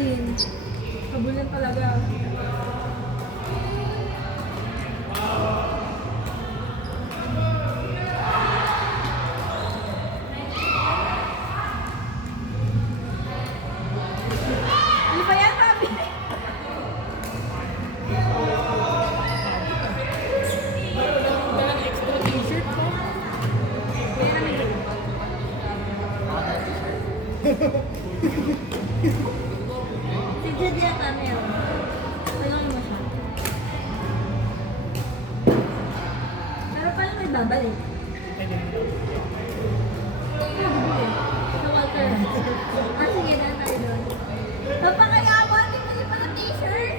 in. Kabulan talaga. Ano ba yan, papi? Walang extra t-shirt ko. Si Judy yata meron. Tanongin mo siya. Pero paano may babalik? Pwede mo. Sa Walter. Ah, sige na tayo doon. Papakayaman! Bibili pa ng t-shirt!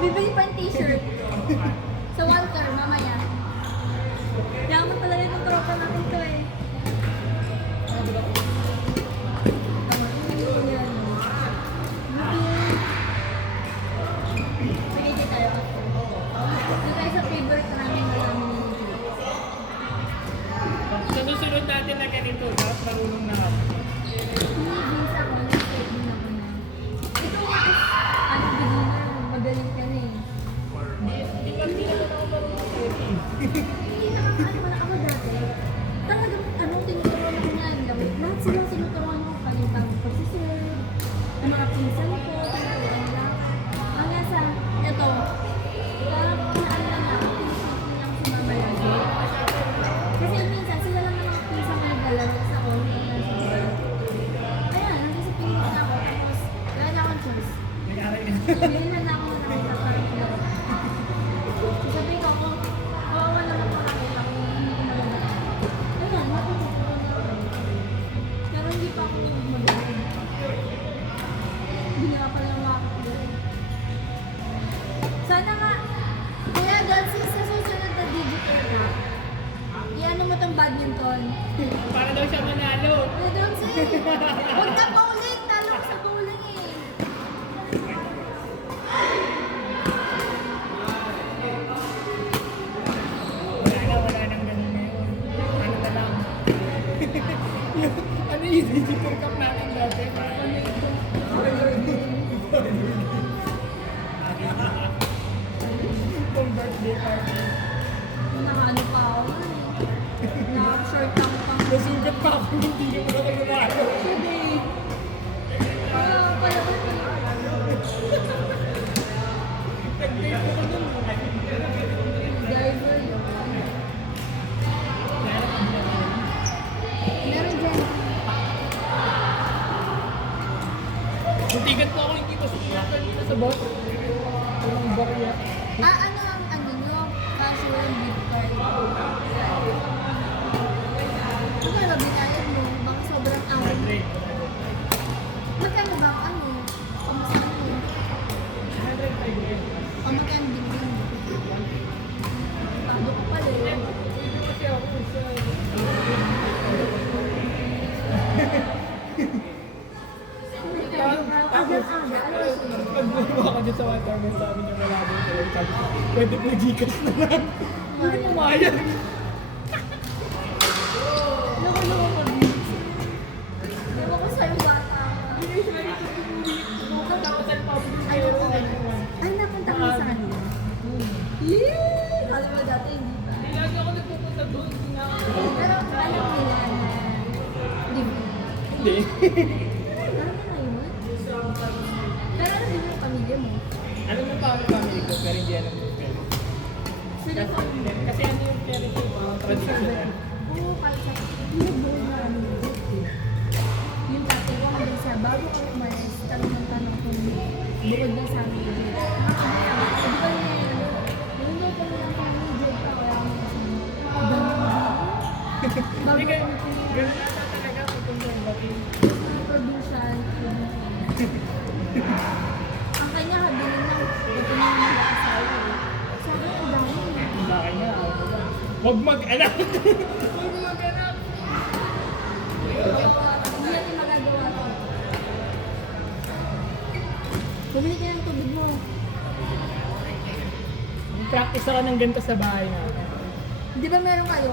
Bibili pa ng t-shirt. Sa Walter, mamaya. Yaman talaga yung tropa natin to eh. Yan. Sige, di tayo. Doon tayo sa favorite namin na namin ni Judy. Sa susunod natin na ganito, dapat marunong na ako. Visa ko, nag-stay din ako na. Ito nga is, ano, beginner, magaling ka na eh. Hindi naman ako marunong sa setting. Hindi naman, ano wala ako dati. Talagang, ano, tinuturuan ako niyan. Lahat sila tinuturuan ko, kalimutan ko pag-serve. Ang mga pinsan ko, tinuturuan nila. Hanggang sa, ito, parang pinaan lang ako, tinuturuan lang sumabalagi. Kasi minsan, sila lang naman pinsan ko naglalaro sa online. Ayan, nasisipin ko na ako, tapos, wala na akong choice. Nangyari na. Hindi na ako nakita parang laro. Sabi ko, kawawa naman ko nakita ko, hindi ko malala. Ayan, natutunan na ako. Pero hindi pa ako magaling. Hindi nga pala makakagaling. Sana nga, kaya girls, sa susunod na digital na, iano mo tong badminton. Para daw siya manalo. Ano daw siya? Huwag na bowling! Talo ko sa bowling eh. Wala nang ganun ngayon. Ano na lang. Ano yung digital cup natin dati? Ano ito? Itong birthday party. Nakaano pa ako. Naka-short lang pa. Nasugat pa ako, hindi ko na kayo nanalo. Sabi, pala ba Nag-date ko na nun. driver yun. Meron dyan. Butigan po ako yung kita sa kanina sa bot. Yung barya. Ano ang ano nyo? Casual gift card. Ano ba binayad mo? Baka sobrang awal. 100. Magkano ba ang ano? Kamusta mo? 100 by year. O magkano din din? Bago ko pala eh. Kasi ako sa... Aga-aga. Ano ba siya? Pag-blame ako dyan sa one time, sabi niya wala din ko. Sabi ko, pwede po Gcash na lang. Hindi mo mayag. Loko-loko ko din. Ewan ko sa'yo bata. Ayoko. Ay, napunta ko sa kanila. Yee! Alam mo dati hindi pa. Lagi ako nagpupunta doon. Pero alam nila na libre. Hindi. Dami na yun. Pero ano din yung pamilya mo? Ano yung family ko, pero hindi alam yung parents. Sila ko. Kasi ano yung parents ko, mga traditional. Oo, kahit sa pinag-buhay na kami. Yung tatay ko hanggang sa bago kami umalis, tanong ng tanong kung bukod na sa amin. Sabi ko niya yun, yun daw kami lang kami, joke pa, kaya kami kasi Sabi ka, gano'n nata talaga kung yung bating. provincial. Ang kanya habilin lang, ito na yung mga asawa eh. Sabi ko, ang dami. Sa kanya, huwag mag-anak. Huwag mag-anak. Hindi natin magagawa to. Bumili ka ng tubig mo. Practice ako ng ganito sa bahay natin. Di ba meron kayo?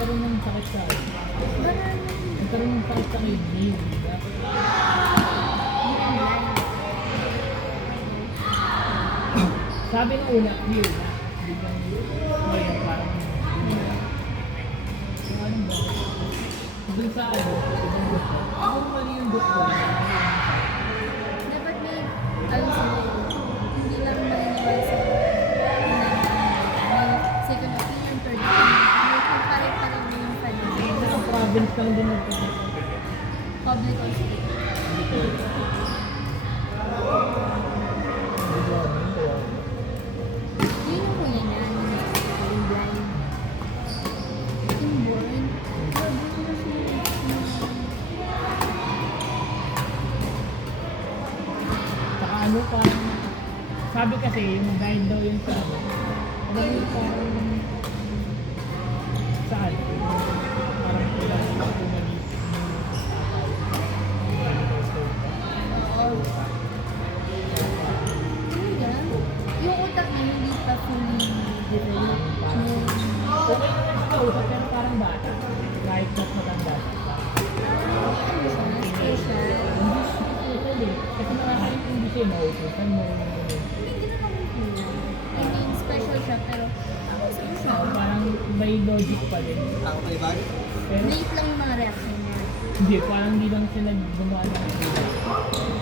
nagkaroon ng sakit sa ano. Baka Nagkaroon ng sakit sa kidney, di ba? Sabi ng una, clear na. Biglang ngayon parang so, ano ba? Doon sa ano, ibang doktor. Kung mali yung doktor, dapat may, alam sila, hindi lang maniniwala sa may second opinion, third opinion. May kumpare pa rin mo yung kanina. sa province lang din nagpunta. Public hospital. Yun yung kuya niya, yung blind. Inborn. Sabi ko na siya. Saka ano parang, sabi kasi yung dahil daw yun sa ano, alam mo yung parang saan? Parang kailangan yung pumalit Yung utak niya hindi pa fully developed. okay naman sa kausap pero parang bata. Kahit mas matanda. Ano siya, special. Hindi siya eh. Kasi nakakaintindi siya, mautusan mo. Hindi naman kuya. I mean, special siya, pero ano siya? Parang may logic pa din. Pero Late lang yung mga reaction niya. hindi, parang hindi lang siya naggumawa ng